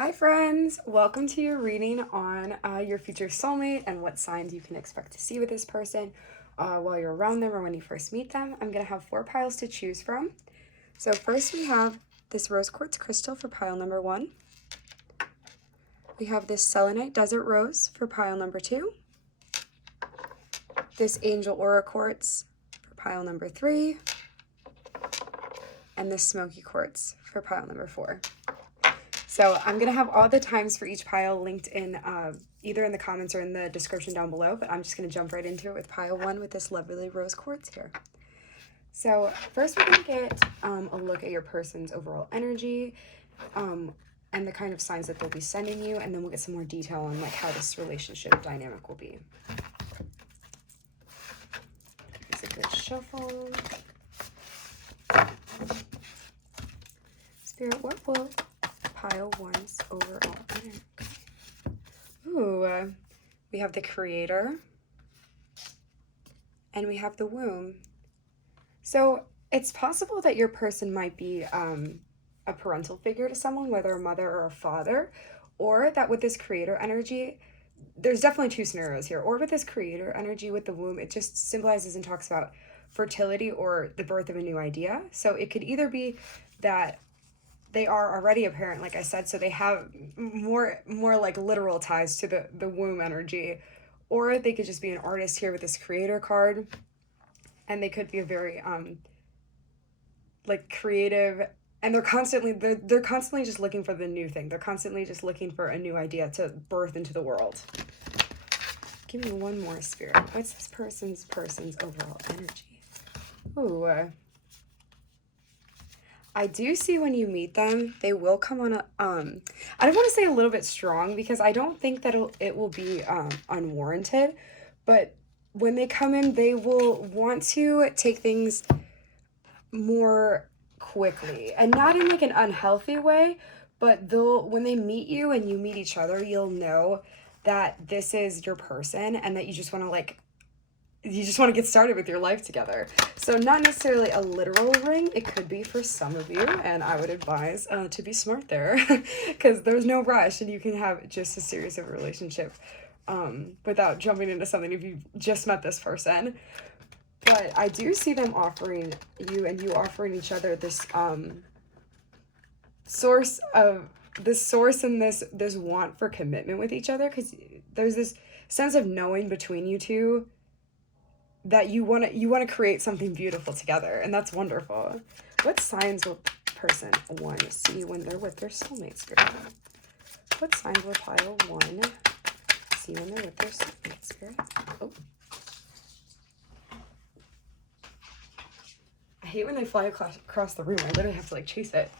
Hi friends! Welcome to your reading on your future soulmate and what signs you can expect to see with this person while you're around them or when you first meet them. I'm going to have 4 piles to choose from. So first we have this rose quartz crystal for pile number 1. We have this selenite desert rose for pile number 2. This angel aura quartz for pile number 3. And this smoky quartz for pile number 4. So I'm going to have all the times for each pile linked in either in the comments or in the description down below, but I'm just going to jump right into it with pile 1 with this lovely rose quartz here. So first we're going to get a look at your person's overall energy and the kind of signs that they'll be sending you, and then we'll get some more detail on like how this relationship dynamic will be. It's a good shuffle. Spirit, what will pile 1's overall energy? Ooh, we have the creator and we have the womb. So it's possible that your person might be a parental figure to someone, whether a mother or a father, or that with this creator energy, there's definitely 2 scenarios here. Or with this creator energy with the womb, it just symbolizes and talks about fertility or the birth of a new idea. So it could either be that they are already a parent, like I said, so they have more like literal ties to the womb energy, or they could just be an artist here with this creator card, and they could be a very like creative, and they're constantly just looking for the new thing. They're constantly just looking for a new idea to birth into the world. Give me one more, Spirit. What's this person's overall energy? Ooh. I do see when you meet them, they will come on a, I don't want to say a little bit strong, because I don't think that it will be unwarranted, but when they come in, they will want to take things more quickly, and not in like an unhealthy way, but when they meet you and you meet each other, you'll know that this is your person and that you just want to get started with your life together. So not necessarily a literal ring. It could be for some of you, and I would advise to be smart there, because there's no rush and you can have just as serious of a relationship without jumping into something if you've just met this person. But I do see them offering you and you offering each other this source and this want for commitment with each other, because there's this sense of knowing between you two that you want to create something beautiful together, and that's wonderful. What signs will person 1 see when they're with their soulmate, Spirit? What signs will pile 1 see when they're with their soulmate, Spirit? Oh. I hate when they fly across the room. I literally have to like chase it.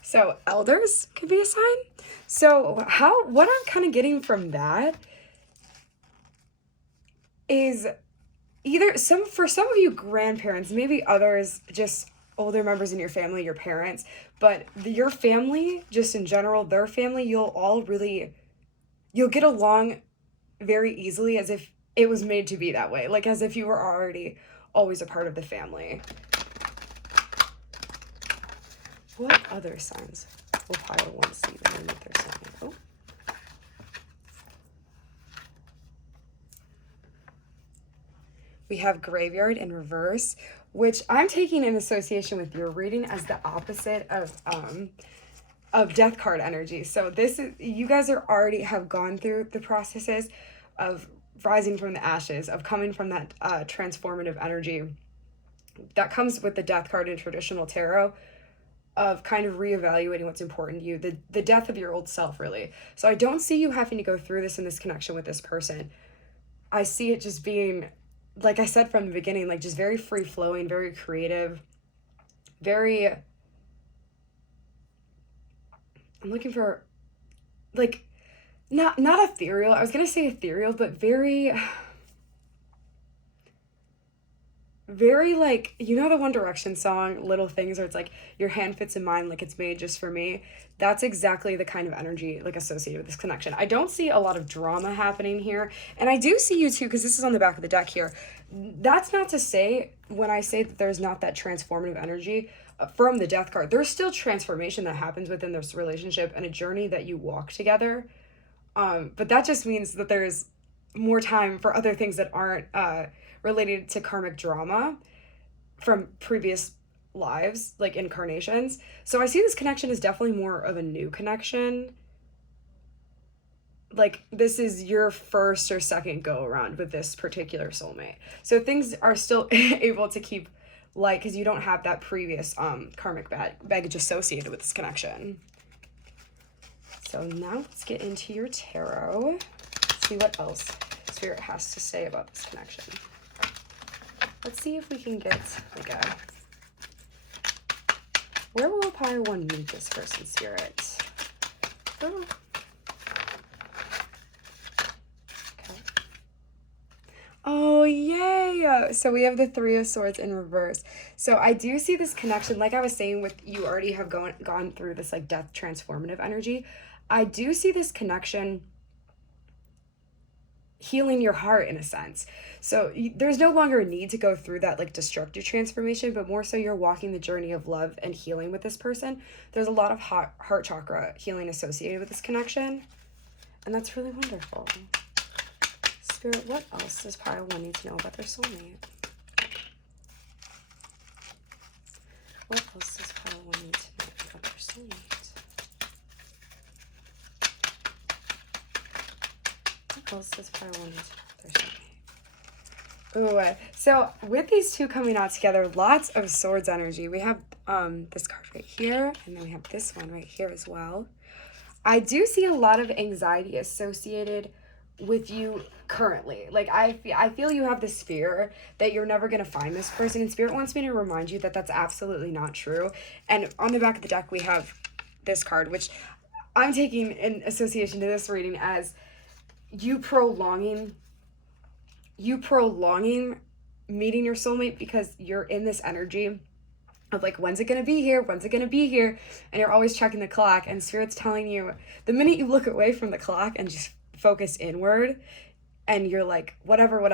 So elders could be a sign. So what I'm kind of getting from that is either for some of you grandparents, maybe others just older members in your family, your parents, but your family just in general, their family, you'll get along very easily, as if it was made to be that way, like as if you were already always a part of the family. What other signs will pile 1 see when they meet their soulmate? Oh. We have graveyard in reverse, which I'm taking in association with your reading as the opposite of death card energy. So you guys have gone through the processes of rising from the ashes, of coming from that transformative energy that comes with the death card in traditional tarot, of kind of reevaluating what's important to you, the death of your old self, really. So I don't see you having to go through this in this connection with this person. I see it just being, like I said from the beginning, like just very free-flowing, very creative, very, I'm looking for, like, not ethereal. I was going to say ethereal, but very like, you know the One Direction song, Little Things, where it's like, your hand fits in mine like it's made just for me? That's exactly the kind of energy like associated with this connection. I don't see a lot of drama happening here, and I do see you too, because this is on the back of the deck here. That's not to say, when I say that there's not that transformative energy, from the death card, there's still transformation that happens within this relationship and a journey that you walk together. But that just means that there's more time for other things that aren't related to karmic drama from previous lives, like incarnations. So I see this connection as definitely more of a new connection. Like, this is your first or second go around with this particular soulmate. So things are still able to keep light because you don't have that previous karmic baggage associated with this connection. So now let's get into your tarot. See what else Spirit has to say about this connection. Let's see if we can get like a... Where will Pile 1 meet this person, Spirit? Oh. Oh, yay! So we have the Three of Swords in reverse. So I do see this connection, like I was saying, with you already have gone through this like death transformative energy. I do see this connection healing your heart in a sense. So there's no longer a need to go through that like destructive transformation, but more so you're walking the journey of love and healing with this person. There's a lot of heart chakra healing associated with this connection, and that's really wonderful. Spirit, what else does Pile 1 need to know about their soulmate? What else does Pile 1 need to know about their soulmate? What else does Pile 1 need to know about their soulmate? Ooh, so with these two coming out together, lots of swords energy. We have this card right here, and then we have this one right here as well. I do see a lot of anxiety associated with you currently. Like I feel you have this fear that you're never going to find this person, and Spirit wants me to remind you that that's absolutely not true. And on the back of the deck we have this card, which I'm taking in association to this reading as you prolonging meeting your soulmate, because you're in this energy of like, when's it going to be here? When's it going to be here? And you're always checking the clock, and Spirit's telling you the minute you look away from the clock and just focus inward, and you're like, whatever,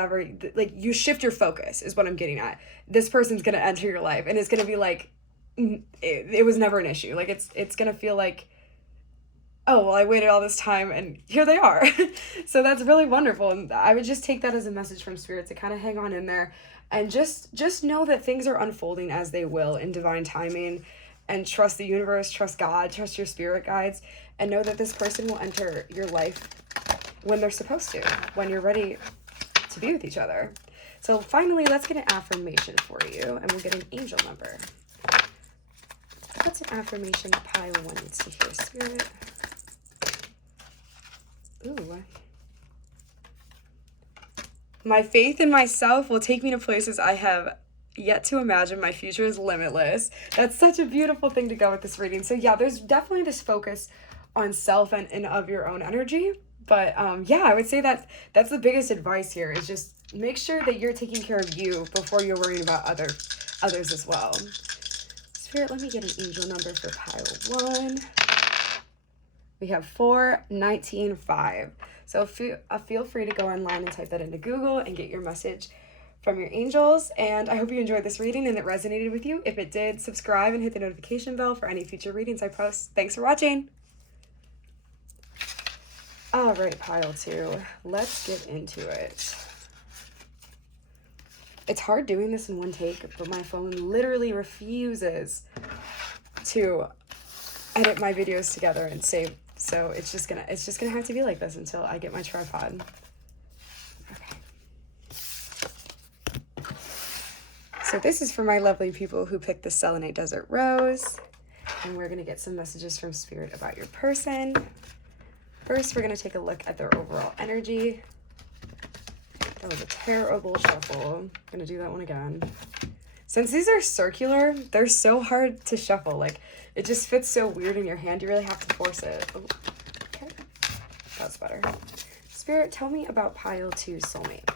like you shift your focus is what I'm getting at. This person's going to enter your life, and it's going to be like, it was never an issue. Like it's going to feel like, oh, well, I waited all this time and here they are. So that's really wonderful. And I would just take that as a message from Spirit to kind of hang on in there and just know that things are unfolding as they will in divine timing, and trust the universe, trust God, trust your spirit guides, and know that this person will enter your life when they're supposed to, when you're ready to be with each other. So finally, let's get an affirmation for you, and we'll get an angel number. What's an affirmation that Pile 1 needs to hear, Spirit? Ooh. My faith in myself will take me to places I have yet to imagine. My future is limitless. That's such a beautiful thing to go with this reading. So yeah, there's definitely this focus on self and of your own energy. But yeah, I would say that that's the biggest advice here, is just make sure that you're taking care of you before you're worrying about others as well. Spirit, let me get an angel number for Pile 1. We have 419-5. So feel free to go online and type that into Google and get your message from your angels. And I hope you enjoyed this reading and it resonated with you. If it did, subscribe and hit the notification bell for any future readings I post. Thanks for watching. All right, Pile 2, let's get into it. It's hard doing this in one take, but my phone literally refuses to edit my videos together and save. So it's just gonna have to be like this until I get my tripod. Okay. So this is for my lovely people who picked the Selenite Desert Rose, and we're gonna get some messages from Spirit about your person. First, we're gonna take a look at their overall energy. That was a terrible shuffle. I'm gonna do that one again. Since these are circular, they're so hard to shuffle. Like, it just fits so weird in your hand. You really have to force it. Oh, okay, that's better. Spirit, tell me about Pile 2 soulmate.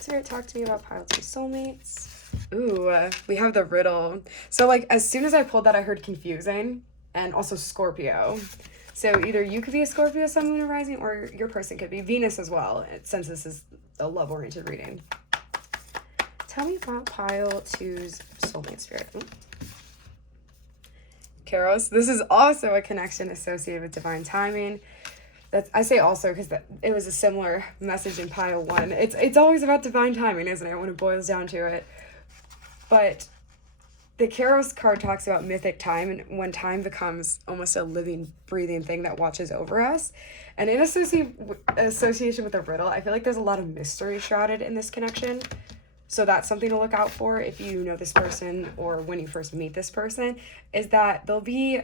Spirit, talk to me about Pile 2 soulmates. Ooh, we have the riddle. So, like, as soon as I pulled that, I heard confusing and also Scorpio. So either you could be a Scorpio, Sun, Moon, or Rising, or your person could be Venus as well, since this is a love-oriented reading. Tell me about pile two's soulmate spirit. Ooh. Kairos, this is also a connection associated with divine timing. I say also because it was a similar message in pile one. It's always about divine timing, isn't it, when it boils down to it? But the Kairos card talks about mythic time, and when time becomes almost a living, breathing thing that watches over us. And in association with the riddle, I feel like there's a lot of mystery shrouded in this connection. So that's something to look out for if you know this person or when you first meet this person, is that they'll be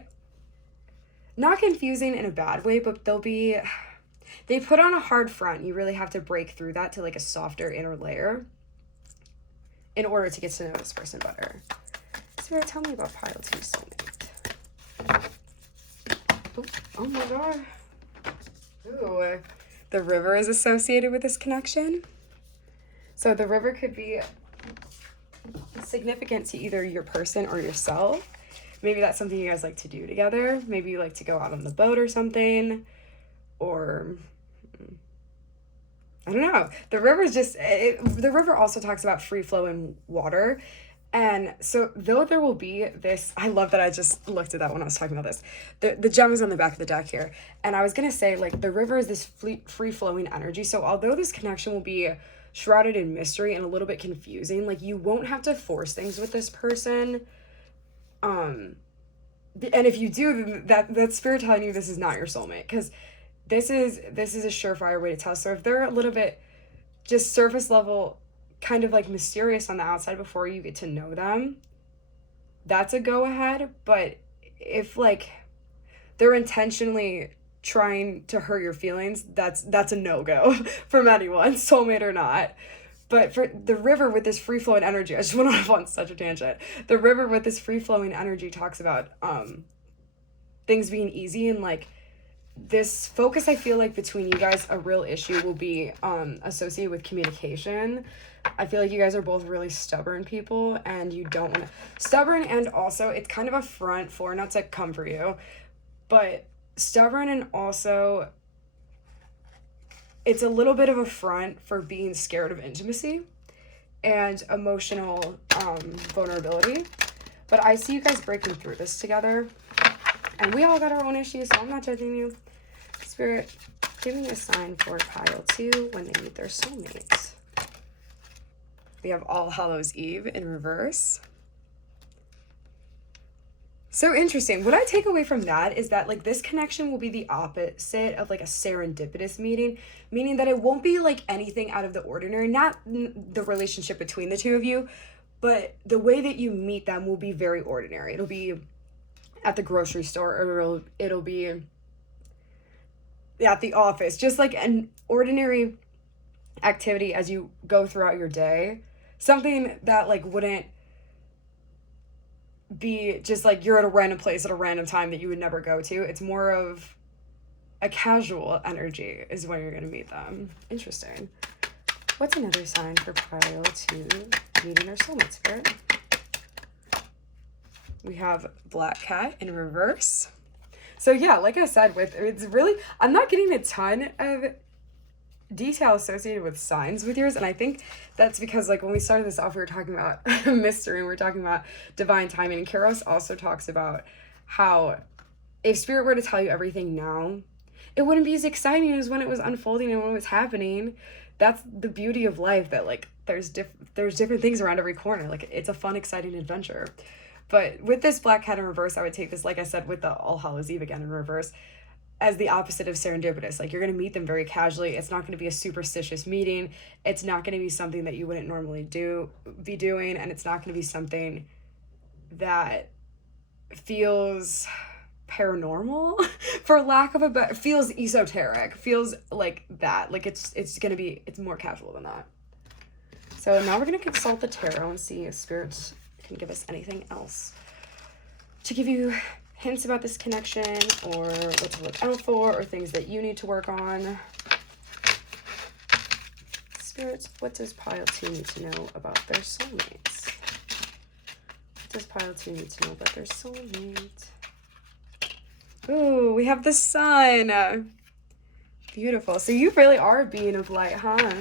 not confusing in a bad way, but they put on a hard front. You really have to break through that to like a softer inner layer in order to get to know this person better. Spirit, tell me about pile two soulmate. Oh my god. Ooh, the river is associated with this connection. So the river could be significant to either your person or yourself. Maybe that's something you guys like to do together. Maybe you like to go out on the boat or something. Or I don't know. The river the river also talks about free flowing water. And so though there will be this, I love that I just looked at that when I was talking about this. The gem is on the back of the deck here. And I was going to say, like, the river is this free-flowing energy. So although this connection will be shrouded in mystery and a little bit confusing, like, you won't have to force things with this person. And if you do, that's spirit telling you this is not your soulmate. Because this is a surefire way to tell. So if they're a little bit just surface level, kind of like mysterious on the outside before you get to know them, that's a go ahead. But if like they're intentionally trying to hurt your feelings, that's a no-go from anyone, soulmate or not. But for the river with this free-flowing energy, I just went off on such a tangent. The river with this free-flowing energy talks about things being easy, and like this focus, I feel like between you guys, a real issue will be associated with communication. I feel like you guys are both really stubborn people, and you don't want to... Stubborn, and also, it's kind of a front for, not to come for you, but stubborn, and also it's a little bit of a front for being scared of intimacy and emotional vulnerability. But I see you guys breaking through this together, and we all got our own issues, so I'm not judging you. Spirit, give me a sign for pile two when they meet their soulmates. We have All Hallows Eve in reverse. So interesting. What I take away from that is that like this connection will be the opposite of like a serendipitous meeting, meaning that it won't be like anything out of the ordinary, not the relationship between the two of you, but the way that you meet them will be very ordinary. It'll be at the grocery store, or it'll be at the office, just like an ordinary activity as you go throughout your day. Something that like wouldn't be just like you're at a random place at a random time that you would never go to. It's more of a casual energy is when you're going to meet them. Interesting. What's another sign for pile two meeting our soulmate spirit? We have Black Cat in reverse. So yeah, like I said, it's really, I'm not getting a ton of detail associated with signs with yours, and I think that's because like when we started this off, we were talking about mystery, and we were talking about divine timing, and Kairos also talks about how if spirit were to tell you everything now, it wouldn't be as exciting as when it was unfolding and when it was happening. That's the beauty of life, that like there's different things around every corner. Like it's a fun, exciting adventure. But with this Black Cat in reverse, I would take this, like I said, with the All Hallows Eve again in reverse, as the opposite of serendipitous. Like you're going to meet them very casually. It's not going to be a superstitious meeting. It's not going to be something that you wouldn't normally be doing. And it's not going to be something that feels paranormal, for lack of a better, feels esoteric, feels like that. Like it's more casual than that. So now we're going to consult the tarot and see if spirits can give us anything else to give you hints about this connection, or what to look out for, or things that you need to work on. Spirits, what does pile two need to know about their soulmates? What does pile two need to know about their soulmate? Ooh, we have the sun. Beautiful. So you really are a being of light, huh?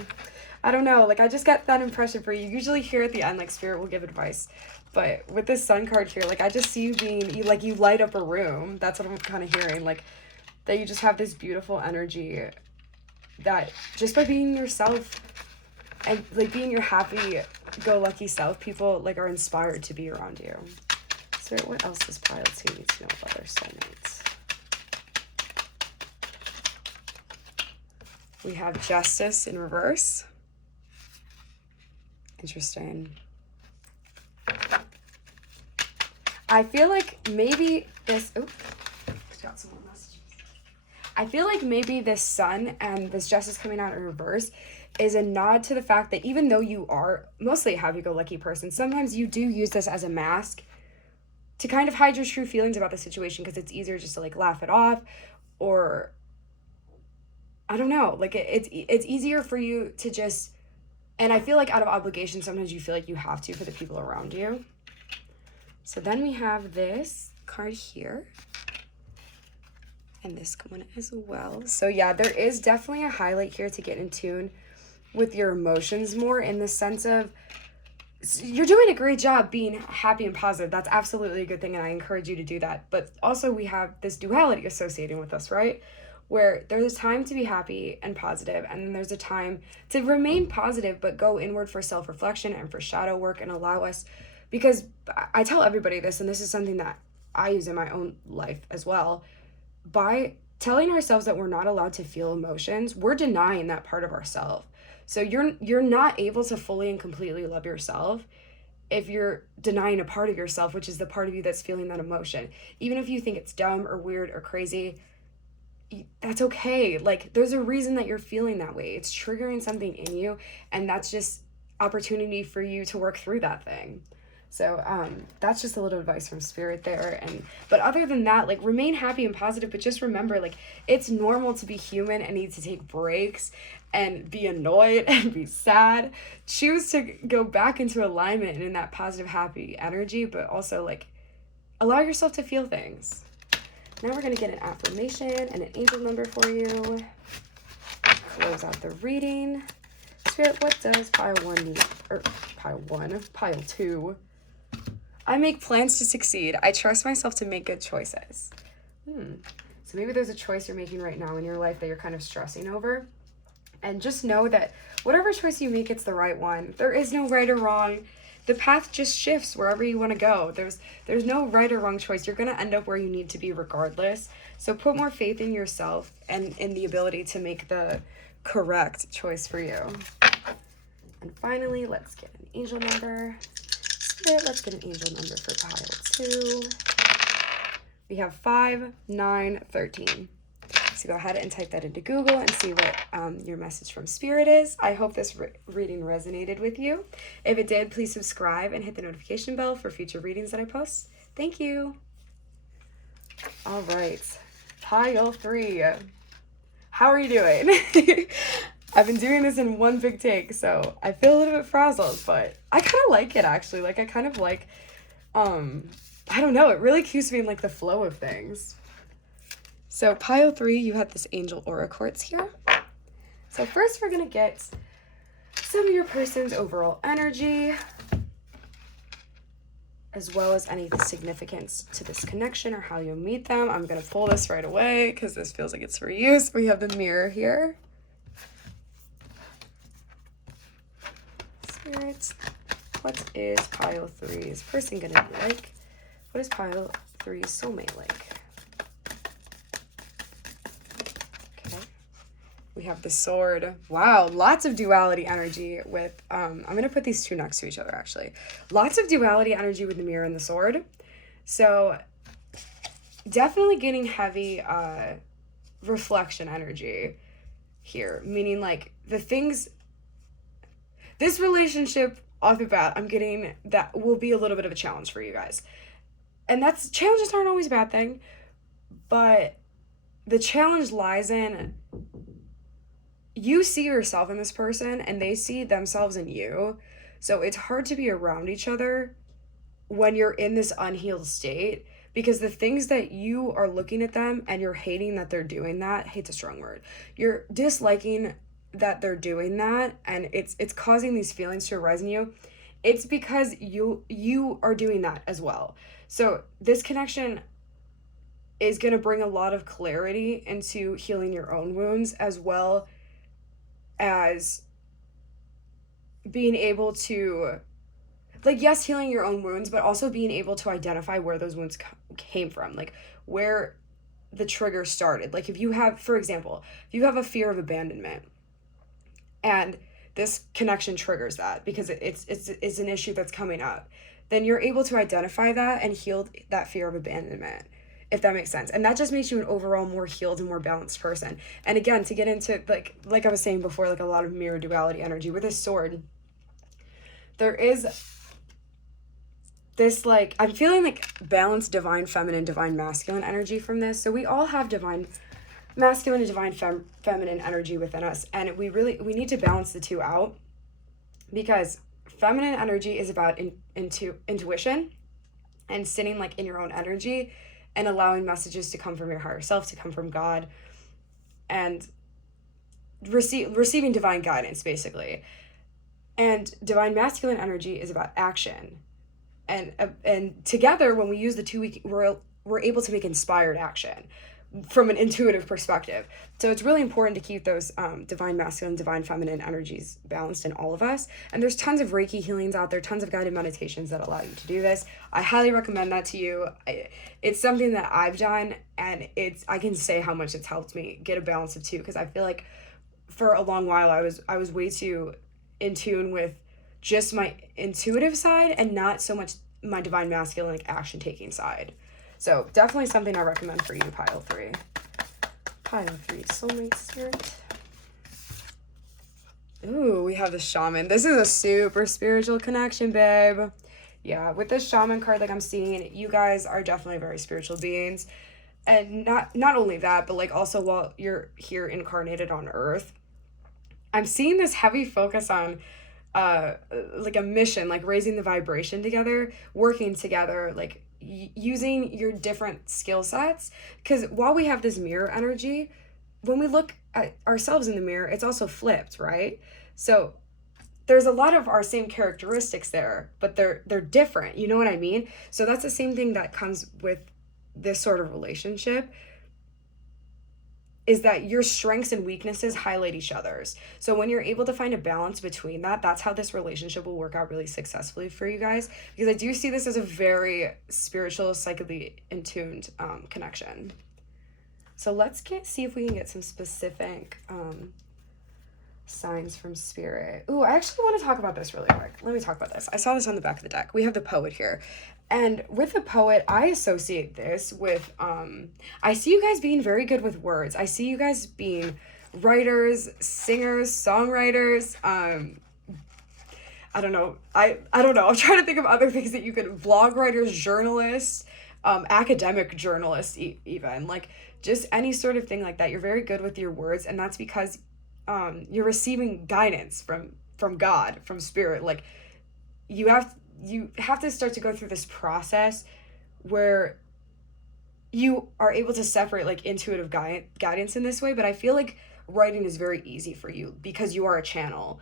I don't know, like I just get that impression for you. Usually here at the end, like spirit will give advice. But with this sun card here, like I just see you being, you light up a room. That's what I'm kind of hearing. Like that you just have this beautiful energy that just by being yourself and like being your happy-go-lucky self, people like are inspired to be around you. So what else does pile 2 need to know about their soulmates? We have Justice in reverse. Interesting. I feel like maybe this... Oh, got some more messages. I feel like maybe this Sun and this Justice coming out in reverse is a nod to the fact that even though you are mostly a happy-go-lucky person, sometimes you do use this as a mask to kind of hide your true feelings about the situation because it's easier just to like laugh it off, or I don't know, like it's easier for you to just, and I feel like out of obligation sometimes you feel like you have to for the people around you. So then we have this card here and this one as well. So yeah, there is definitely a highlight here to get in tune with your emotions more, in the sense of you're doing a great job being happy and positive. That's absolutely a good thing, and I encourage you to do that. But also we have this duality associating with us, right? Where there's a time to be happy and positive, and then there's a time to remain positive but go inward for self-reflection and for shadow work, and allow us, because I tell everybody this, and this is something that I use in my own life as well, by telling ourselves that we're not allowed to feel emotions, we're denying that part of ourselves. So you're not able to fully and completely love yourself if you're denying a part of yourself, which is the part of you that's feeling that emotion. Even if you think it's dumb or weird or crazy, that's okay. Like there's a reason that you're feeling that way. It's triggering something in you, and that's just opportunity for you to work through that thing. So that's just a little advice from spirit there. But other than that, like remain happy and positive, but just remember, like it's normal to be human and need to take breaks and be annoyed and be sad. Choose to go back into alignment and in that positive, happy energy, but also like allow yourself to feel things. Now we're going to get an affirmation and an angel number for you. Close out the reading. Spirit, what does pile 1 need? Or pile 2. I make plans to succeed. I trust myself to make good choices. So maybe there's a choice you're making right now in your life that you're kind of stressing over. And just know that whatever choice you make, it's the right one. There is no right or wrong. The path just shifts wherever you want to go. There's no right or wrong choice. You're going to end up where you need to be regardless. So put more faith in yourself and in the ability to make the correct choice for you. And finally, let's get an angel number. Let's get an angel number for pile 2. We have 5, 9, 13. So go ahead and type that into Google and see what your message from Spirit is. I hope this reading resonated with you. If it did, please subscribe and hit the notification bell for future readings that I post. Thank you. All right, pile 3. How are you doing? I've been doing this in one big take, so I feel a little bit frazzled, but I kind of like it, actually. Like, I kind of like, I don't know, it really keeps me in, like, the flow of things. So, pile 3, you had this angel aura quartz here. So, first we're going to get some of your person's overall energy, as well as any significance to this connection or how you'll meet them. I'm going to pull this right away because this feels like it's for you. So we have the mirror here. Spirits, what is pile 3's person going to be like? What is pile 3's soulmate like? Okay. We have the sword. Wow, lots of duality energy with, I'm going to put these two next to each other, actually. Lots of duality energy with the mirror and the sword. So definitely getting heavy reflection energy here, meaning like the things, this relationship off the bat, I'm getting that will be a little bit of a challenge for you guys. And challenges aren't always a bad thing, but the challenge lies in you see yourself in this person and they see themselves in you. So it's hard to be around each other when you're in this unhealed state, because the things that you are looking at them and you're hating that they're doing that, hate's a strong word. You're disliking that they're doing that and it's causing these feelings to arise in you, it's because you are doing that as well. So this connection is going to bring a lot of clarity into healing your own wounds, as well as being able to, like, yes, healing your own wounds, but also being able to identify where those wounds came from, like where the trigger started. Like if you have, for example, if you have a fear of abandonment and this connection triggers that because it's an issue that's coming up, then you're able to identify that and heal that fear of abandonment, if that makes sense. And that just makes you an overall more healed and more balanced person. And again, to get into like I was saying before, like a lot of mirror duality energy with this sword, there is this, like, I'm feeling like balanced divine feminine, divine masculine energy from this. So we all have divine masculine and divine feminine energy within us, and we need to balance the two out, because feminine energy is about intuition and sitting like in your own energy and allowing messages to come from your higher self, to come from God, and receiving divine guidance, basically. And divine masculine energy is about action, and together, when we use the two, we're able to make inspired action from an intuitive perspective. So it's really important to keep those divine masculine, divine feminine energies balanced in all of us. And there's tons of Reiki healings out there, tons of guided meditations that allow you to do this. I highly recommend that to you. It's something that I've done, and I can say how much it's helped me get a balance of two, because I feel like for a long while I was way too in tune with just my intuitive side and not so much my divine masculine, like, action taking side. So definitely something I recommend for you, pile 3. Pile 3, soulmate spirit. Ooh, we have the shaman. This is a super spiritual connection, babe. Yeah, with this shaman card, like I'm seeing, you guys are definitely very spiritual beings. And not only that, but like also while you're here incarnated on Earth, I'm seeing this heavy focus on like a mission, like raising the vibration together, working together, like using your different skill sets. Because while we have this mirror energy, when we look at ourselves in the mirror, it's also flipped, right? So there's a lot of our same characteristics there, but they're different, you know what I mean? So that's the same thing that comes with this sort of relationship, is that your strengths and weaknesses highlight each other's. So when you're able to find a balance between that, that's how this relationship will work out really successfully for you guys. Because I do see this as a very spiritual, psychically in tuned connection. So let's see if we can get some specific signs from spirit. Ooh, I actually want to talk about this really quick. Let me talk about this. I saw this on the back of the deck. We have the poet here. And with the poet, I associate this with, I see you guys being very good with words. I see you guys being writers, singers, songwriters. I don't know. I don't know. I'm trying to think of other things that you could, blog writers, journalists, academic journalists, even, like just any sort of thing like that. You're very good with your words, and that's because you're receiving guidance from God, from spirit. Like you have to start to go through this process where you are able to separate like intuitive guidance in this way. But I feel like writing is very easy for you because you are a channel.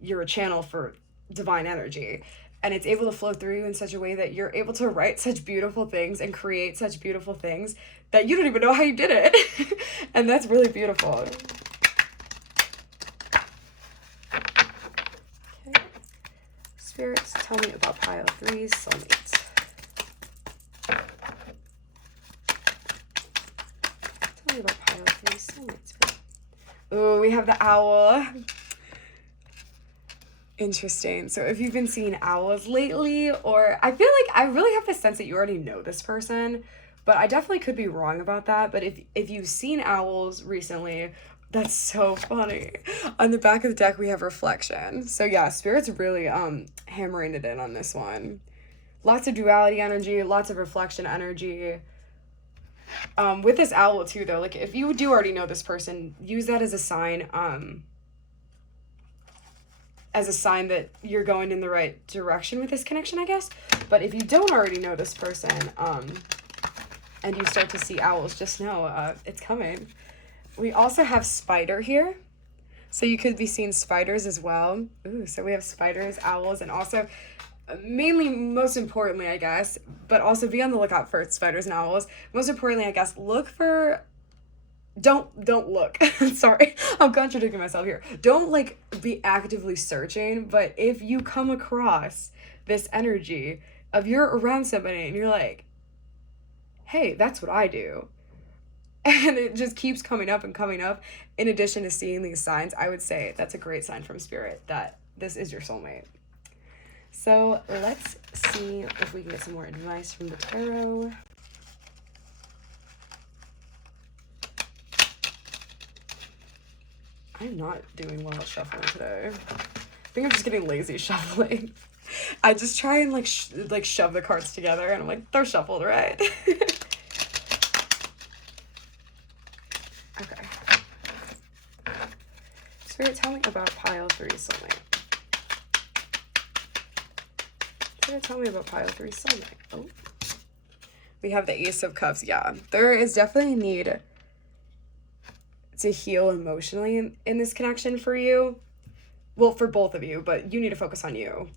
You're a channel for divine energy, and it's able to flow through you in such a way that you're able to write such beautiful things and create such beautiful things that you don't even know how you did it. And that's really beautiful. Spirits, tell me about pile 3's soulmates. Tell me about pile 3's soulmates. Ooh, we have the owl. Interesting. So if you've been seeing owls lately, or I feel like I really have the sense that you already know this person, but I definitely could be wrong about that. But if you've seen owls recently, that's so funny. On the back of the deck, we have reflection. So yeah, Spirit's really hammering it in on this one. Lots of duality energy, lots of reflection energy. With this owl too, though, like if you do already know this person, use that as a sign, that you're going in the right direction with this connection, I guess. But if you don't already know this person, and you start to see owls, just know it's coming. We also have spider here. So you could be seeing spiders as well. Ooh, so we have spiders, owls, and also mainly, most importantly, I guess, but also be on the lookout for spiders and owls. Most importantly, I guess, look for, don't look. Sorry, I'm contradicting myself here. Don't like be actively searching, but if you come across this energy of you're around somebody and you're like, hey, that's what I do, and it just keeps coming up and coming up, in addition to seeing these signs, I would say that's a great sign from spirit that this is your soulmate. So let's see if we can get some more advice from the tarot. I'm not doing well at shuffling today. I think I'm just getting lazy shuffling. I just try and like shove the cards together, and I'm like, they're shuffled, right? Okay. Spirit, tell me about pile 3 soulmate. Spirit, tell me about pile 3 soulmate. Oh. We have the Ace of Cups. Yeah, there is definitely a need to heal emotionally in this connection for you. Well, for both of you, but you need to focus on you.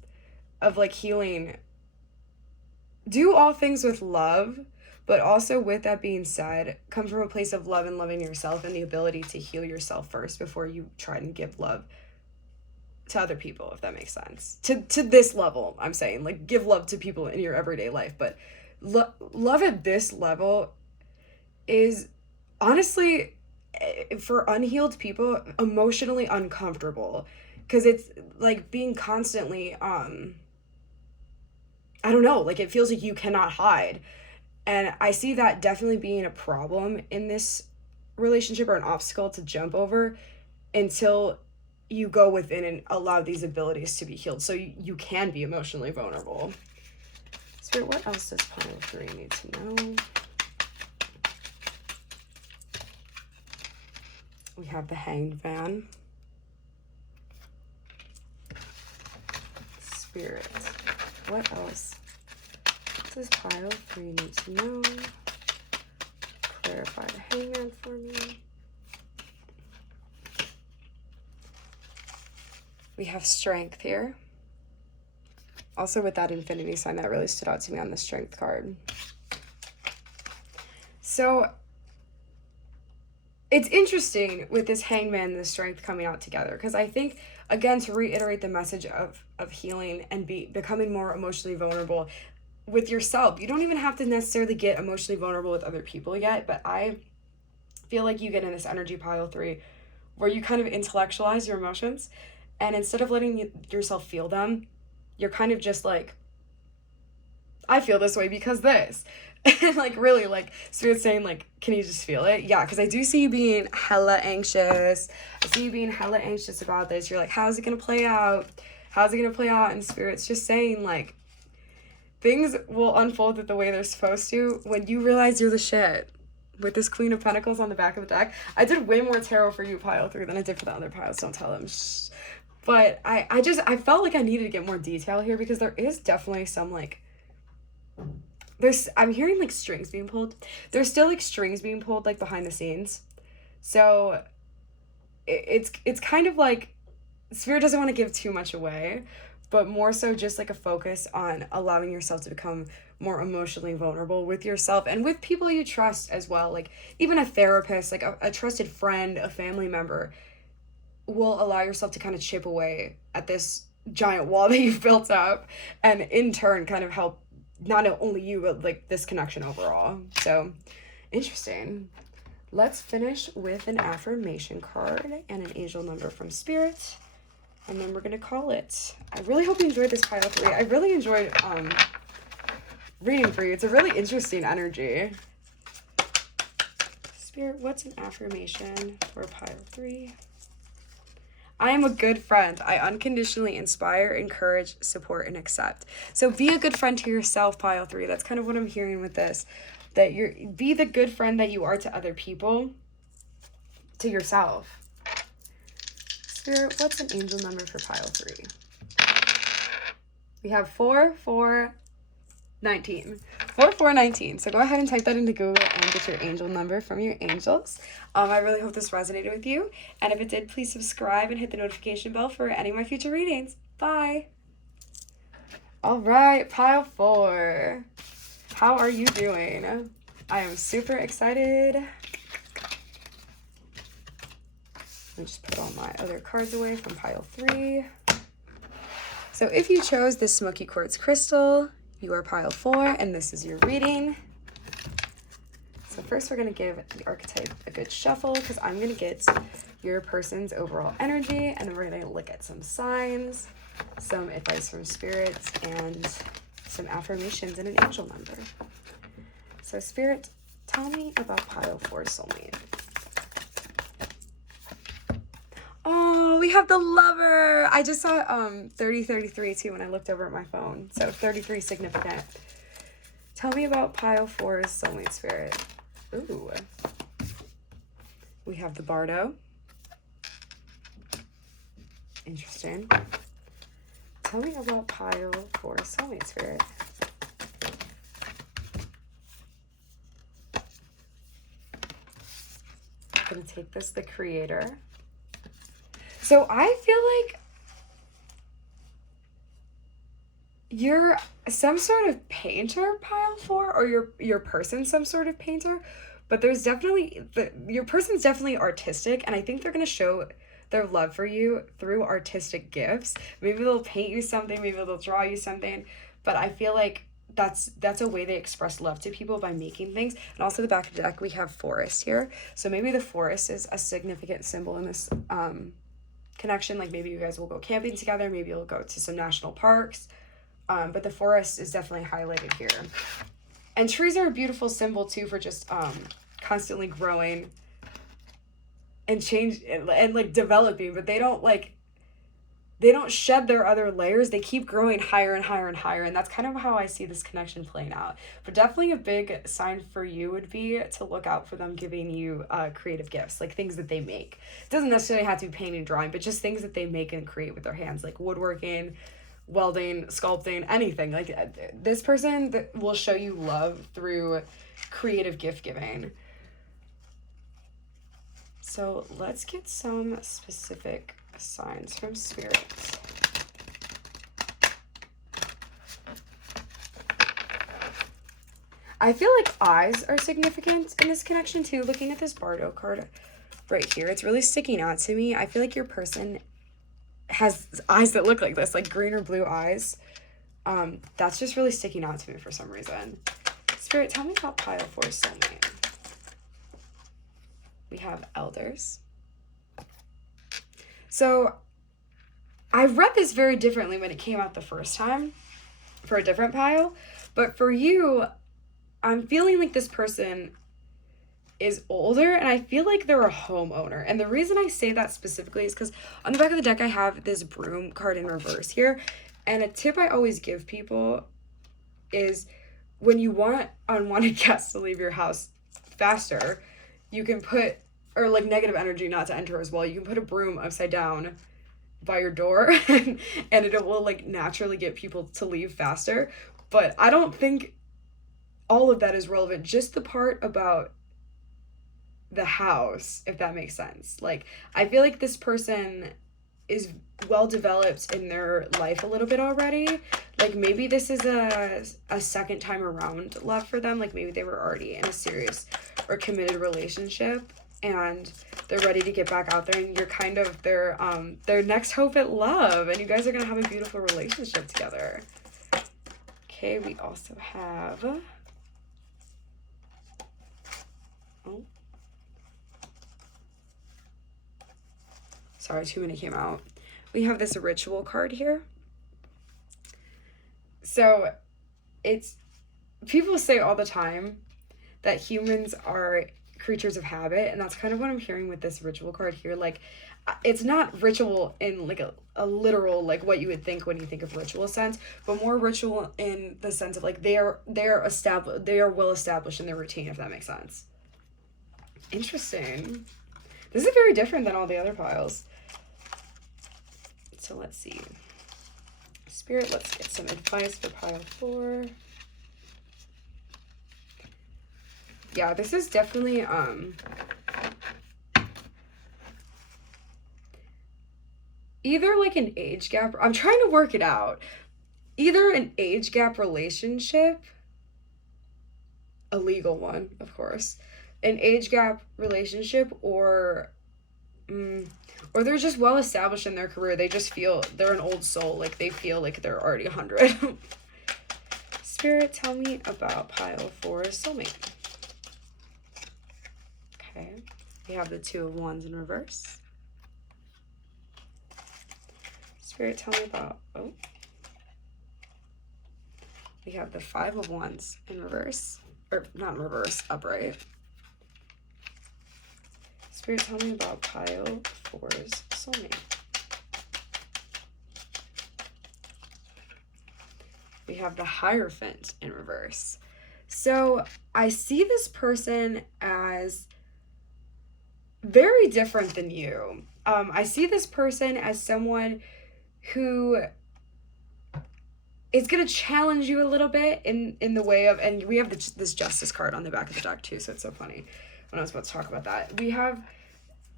Of like healing. Do all things with love, but also with that being said, come from a place of love and loving yourself and the ability to heal yourself first before you try and give love to other people, if that makes sense. To this level, I'm saying, like, give love to people in your everyday life, but love at this level is honestly, for unhealed people, emotionally uncomfortable, because it's like being constantly I don't know, like it feels like you cannot hide. And I see that definitely being a problem in this relationship, or an obstacle to jump over, until you go within and allow these abilities to be healed, so you can be emotionally vulnerable. Spirit, what else does pile 3 need to know? We have the Hanged Man. Spirit, what else does pile 3 need to know? Clarify the Hangman for me. We have Strength here. Also with that infinity sign, that really stood out to me on the Strength card. So it's interesting with this Hangman and the Strength coming out together, because I think, again, to reiterate the message of healing and becoming more emotionally vulnerable with yourself. You don't even have to necessarily get emotionally vulnerable with other people yet, but I feel like you get in this energy pile 3 where you kind of intellectualize your emotions, and instead of letting yourself feel them, you're kind of just like, I feel this way because this. And like really, like, Spirit's saying, like, can you just feel it? Yeah, because I do see you being hella anxious. I see you being hella anxious about this. You're like, how's it gonna play out? How's it gonna play out? And Spirit's just saying, like, things will unfold the way they're supposed to when you realize you're the shit. With this Queen of Pentacles on the back of the deck. I did way more tarot for you, pile 3, than I did for the other piles. Don't tell them. Shh. But I felt like I needed to get more detail here, because there is definitely some, like, I'm hearing like strings being pulled. There's still like strings being pulled, like, behind the scenes. So it's kind of like Spirit doesn't want to give too much away, but more so just like a focus on allowing yourself to become more emotionally vulnerable with yourself and with people you trust as well. Like even a therapist, like a trusted friend, a family member, will allow yourself to kind of chip away at this giant wall that you've built up, and in turn kind of help not only you, but like this connection overall. So interesting. Let's finish with an affirmation card and an angel number from Spirit, and then we're gonna call it. I really hope you enjoyed this pile 3. I really enjoyed reading for you. It's a really interesting energy. Spirit, what's an affirmation for pile 3? I am a good friend. I unconditionally inspire, encourage, support, and accept. So be a good friend to yourself, pile 3. That's kind of what I'm hearing with this. That be the good friend that you are to other people, to yourself. Spirit, what's an angel number for pile 3? We have 4, 4, 19. 4419. So go ahead and type that into Google and get your angel number from your angels. I really hope this resonated with you. And if it did, please subscribe and hit the notification bell for any of my future readings. Bye. All right, pile 4. How are you doing? I am super excited. Let me just put all my other cards away from pile 3. So if you chose this smoky quartz crystal, you are pile 4, and this is your reading. So first we're going to give the archetype a good shuffle because I'm going to get your person's overall energy, and then we're going to look at some signs, some advice from spirits, and some affirmations and an angel number. So Spirit, tell me about pile 4 soulmate. Oh, we have the Lover. I just saw 3033 too when I looked over at my phone. So 33 significant. Tell me about pile 4's soulmate spirit. Ooh. We have the Bardo. Interesting. Tell me about pile 4's soulmate spirit. I'm gonna take this, the Creator. So I feel like you're some sort of painter, pile 4, or your person's some sort of painter, but there's definitely, your person's definitely artistic, and I think they're going to show their love for you through artistic gifts. Maybe they'll paint you something, maybe they'll draw you something, but I feel like that's a way they express love to people, by making things. And also the back of the deck, we have forest here. So maybe the forest is a significant symbol in this connection. Like maybe you guys will go camping together, maybe you'll go to some national parks, but the forest is definitely highlighted here. And trees are a beautiful symbol too for just constantly growing and change and like developing, but they don't shed their other layers. They keep growing higher and higher and higher, and that's kind of how I see this connection playing out. But definitely a big sign for you would be to look out for them giving you creative gifts, like things that they make. It doesn't necessarily have to be painting, drawing, but just things that they make and create with their hands, like woodworking, welding, sculpting, anything. Like this person that will show you love through creative gift giving. So let's get some specific signs from Spirit. I feel like eyes are significant in this connection too. Looking at this Bardo card right here, it's really sticking out to me. I feel like your person has eyes that look like this, like green or blue eyes. That's just really sticking out to me for some reason. Spirit, tell me about pile 4 soulmate. We have Elders. So I read this very differently when it came out the first time for a different pile, but for you, I'm feeling like this person is older, and I feel like they're a homeowner. And the reason I say that specifically is because on the back of the deck I have this Broom card in reverse here, and a tip I always give people is when you want unwanted guests to leave your house faster, you can put, or like negative energy not to enter as well, you can put a broom upside down by your door and it will like naturally get people to leave faster. But I don't think all of that is relevant, just the part about the house, if that makes sense. Like I feel like this person is well developed in their life a little bit already. Like maybe this is a second time around love for them. Like maybe they were already in a serious or committed relationship and they're ready to get back out there, and you're kind of their next hope at love, and you guys are gonna have a beautiful relationship together. Okay, we also have sorry, too many came out. We have this Ritual card here. So it's, people say all the time that humans are creatures of habit, and that's kind of what I'm hearing with this Ritual card here. Like it's not ritual in like a literal, like what you would think when you think of ritual sense, but more ritual in the sense of like they are established, they are well established in their routine, if that makes sense. Interesting. This is very different than all the other piles. So let's see. Spirit, let's get some advice for pile 4. Yeah, this is definitely, either like an age gap. I'm trying to work it out. Either an age gap relationship, a legal one, of course, an age gap relationship, or they're just well established in their career. They just feel they're an old soul. Like they feel like they're already 100. Spirit, tell me about pile 4 soulmate. Okay, we have the 2 of Wands in reverse. Spirit, tell me about, oh, we have the 5 of Wands in reverse, or not in reverse, upright. Spirit, tell me about pile 4's soulmate. We have the Hierophant in reverse. So I see this person as very different than you. I see this person as someone who is going to challenge you a little bit in the way of, and we have this Justice card on the back of the deck too, so it's so funny when I was about to talk about that. We have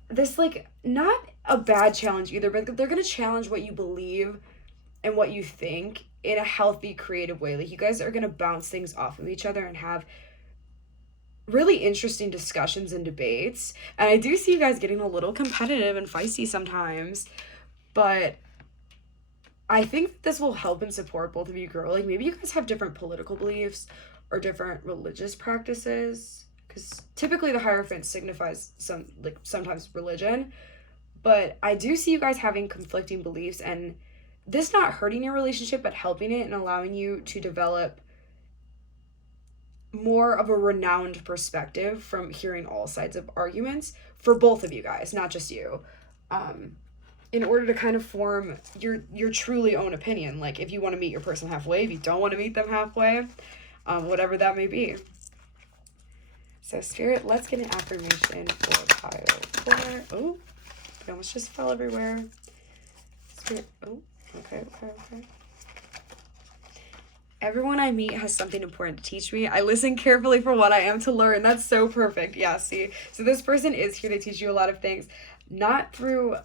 this, like, not a bad challenge either, but they're going to challenge what you believe and what you think in a healthy, creative way. Like, you guys are going to bounce things off of each other and have really interesting discussions and debates. And I do see you guys getting a little competitive and feisty sometimes, but I think this will help and support both of you grow. Like, maybe you guys have different political beliefs or different religious practices, because typically the Hierophant signifies sometimes religion, but I do see you guys having conflicting beliefs, and this not hurting your relationship, but helping it and allowing you to develop more of a renowned perspective from hearing all sides of arguments for both of you guys, not just you, in order to kind of form your truly own opinion. Like, if you want to meet your person halfway, if you don't want to meet them halfway, whatever that may be. So Spirit, let's get an affirmation for pile 4. Oh, it almost just fell everywhere. Spirit, oh, okay. Everyone I meet has something important to teach me. I listen carefully for what I am to learn. That's so perfect. Yeah, see? So this person is here to teach you a lot of things, not through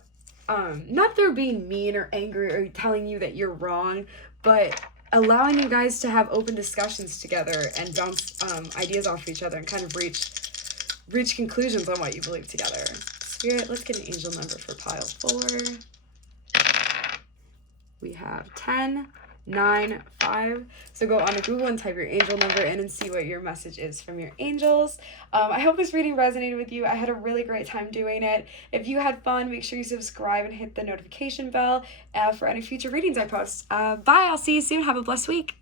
being mean or angry or telling you that you're wrong, but allowing you guys to have open discussions together and bounce ideas off of each other and kind of reach conclusions on what you believe together. Spirit, let's get an angel number for pile 4. We have 10, 9, 5. So go on to Google and type your angel number in and see what your message is from your angels. I hope this reading resonated with you. I had a really great time doing it. If you had fun, make sure you subscribe and hit the notification bell for any future readings I post. Bye. I'll see you soon. Have a blessed week.